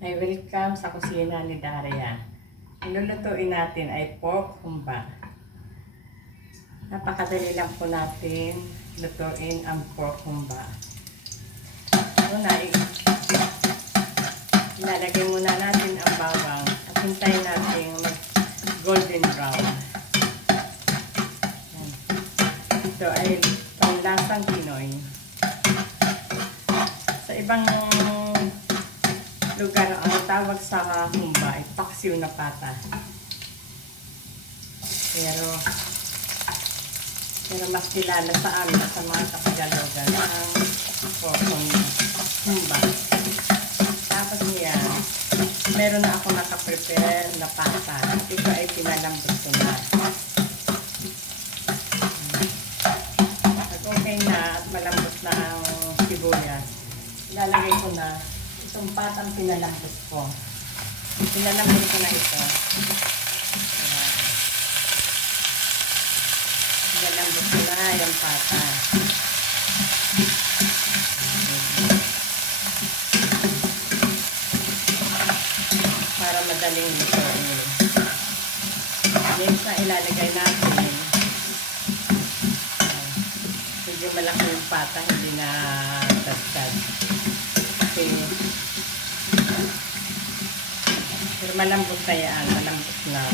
Ay, welcome sa kusina ni Daria. Ang lulutuin natin ay pork humba. Napakadali lang po natin lutuin ang pork humba. Una, ilalagay muna natin ang bawang at hintayin natin mag golden brown. Ito ay panglasang Pinoy. Sa ibang lugar, ang tawag sa humba ay paksiw na pata. Pero mas kilala sa amin sa mga Kapagalogan ang pork humba. Tapos niya, meron na ako nakaprepare na pata. Ito ay pinalambot ko na. Pag okay na at malambot na ang sibuyas, ilalagay ko na itong patang pinalambot ko. Pinalambot ko na ito. Pinalambot ko na yung pata. Para madaling lutuin. Next na ilalagay natin. Medyo malaki yung pata, hindi na tasad. Kasi pero malambot na yan, malambot na.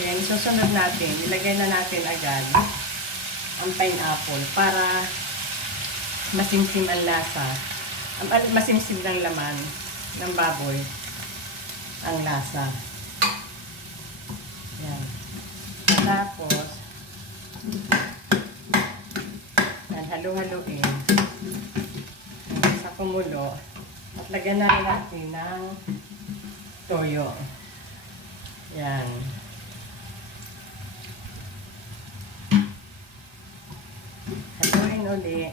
Then, susunod natin, ilagay na natin agad ang pineapple para masimsim ang lasa. Masimsim ng laman ng baboy ang lasa. Yan. Tapos, yan, halu-haluin sa kumulo at lagyan na rin natin ng toyo. Yan. Haluin uli.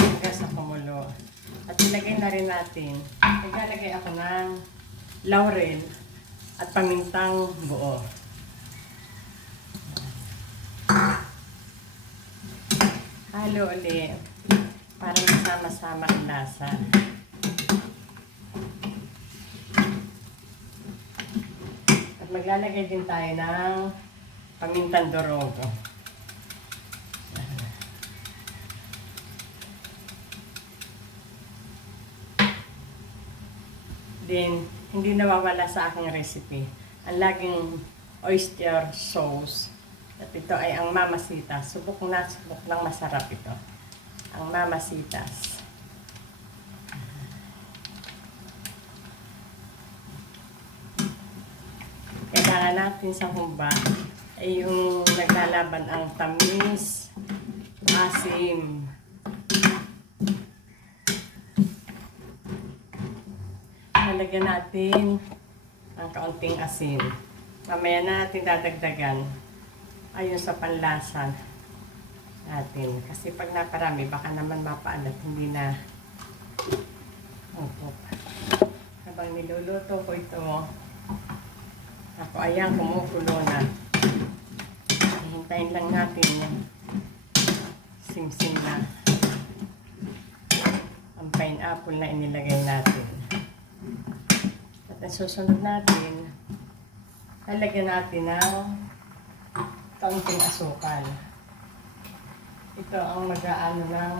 Hanggang sa kumulo. At ilagay na rin natin. Naglalagay ako ng laurel at pamintang buo. Halo uli para masama-sama ang lasa. At maglalagay din tayo ng pamintang dorogo. Then, hindi nawawala sa aking recipe ang laging oyster sauce. At ito ay ang Mamasitas. Subok lang masarap ito. Ang Mamasitas. Kailangan natin sa humba ay yung naglalaban ang tamis, asim. Halagyan natin ang kaunting asin. Mamaya natin dadagdagan ayun sa panlasa natin. Kasi pag naparami, baka naman mapaalat, hindi na. Opo. Habang niluluto ko ito, ako ayan, kumukulo na. Hintayin lang natin yung simsim na ang pineapple na inilagay natin. At ang susunod natin, halagyan natin ng kaunting asukal. Ito ang mag-aano ng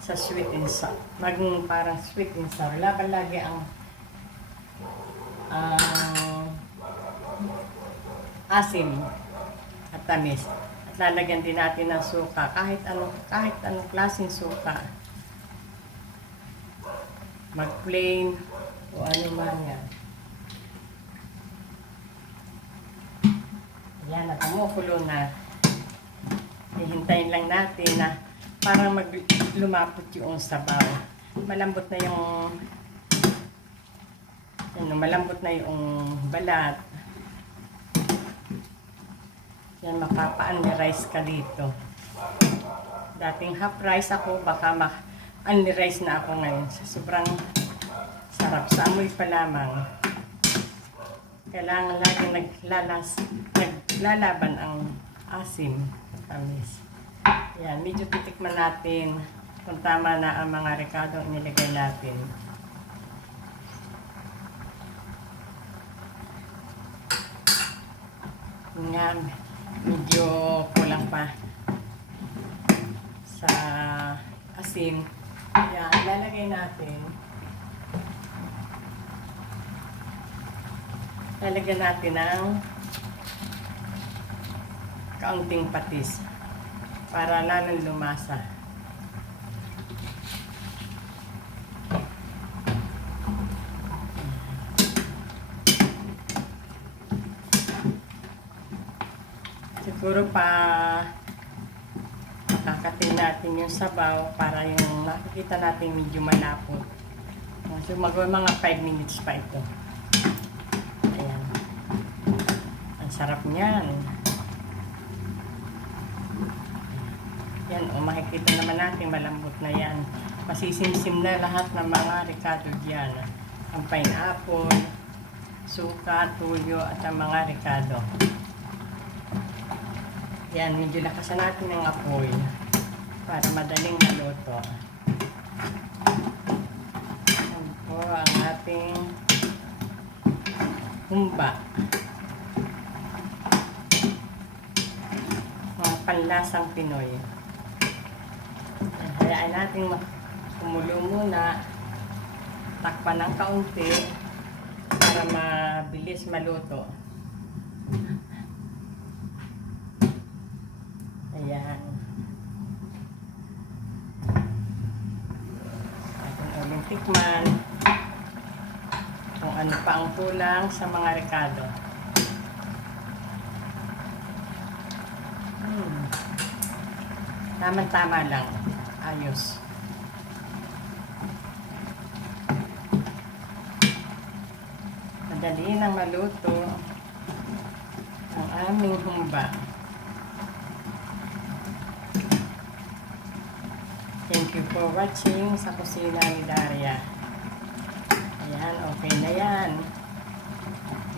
sa sweet and sour. Parang sweet and sour. Laban lagi ang asim at tamis. At lalagyan din natin ng suka. Kahit anong klaseng suka. Mag-plain o ano man yan. Yan, at kumukulo na. Hihintayin lang natin na parang lumapot yung sabaw. Malambot na yung malambot na yung balat. Yan, mapapa-unli-rice ka dito. Dating half rice ako, baka unli-rice na ako ngayon. Sobrang sarap. Sa amoy pa lamang. Kailangan laging naglalaban ang asim, tamis. Yan, medyo titikman natin kung tama na ang mga rekado nilagay natin. Yan, medyo kulang pa sa asin. Yan, lalagay natin. Lalagyan natin ng kaunting patis para lalong lumasa. Siguro kakatin natin yung sabaw para yung makikita natin medyo malapot. So mga 5 minutes pa ito. Ayan. Ang sarap niyan. Yan, makikita naman natin malambot na yan. Masisimsim na lahat ng mga rekado diyan. Ang pineapple, suka, tuyo at ang mga rekado. Yan, medyo lakasan natin ng apoy para madaling maluto. Yan po ang ating humba. Mga panlasang Pinoy. Yan, hayaan natin kumulo muna. Takpan ng kaunti para mabilis maluto. Ayan. Ating uling tikman kung ano pa ang kulang sa mga rekado. Tama-tama lang. Ayos. Madali nang maluto ang aming humba. Thank you for watching sa kusina ni Daria. Ayan, okay na yan.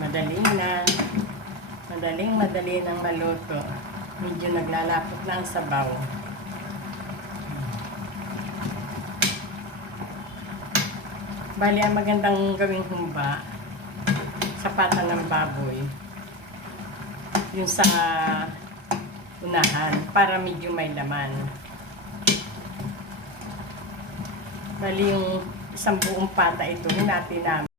Madali na. Madali nang maluto. Medyo naglalapot lang sa sabaw. Bali, ang magandang gawing humba sa pata ng baboy. Yung sa unahan para medyo may laman. Bali yung isang buong pata ito, hinati namin.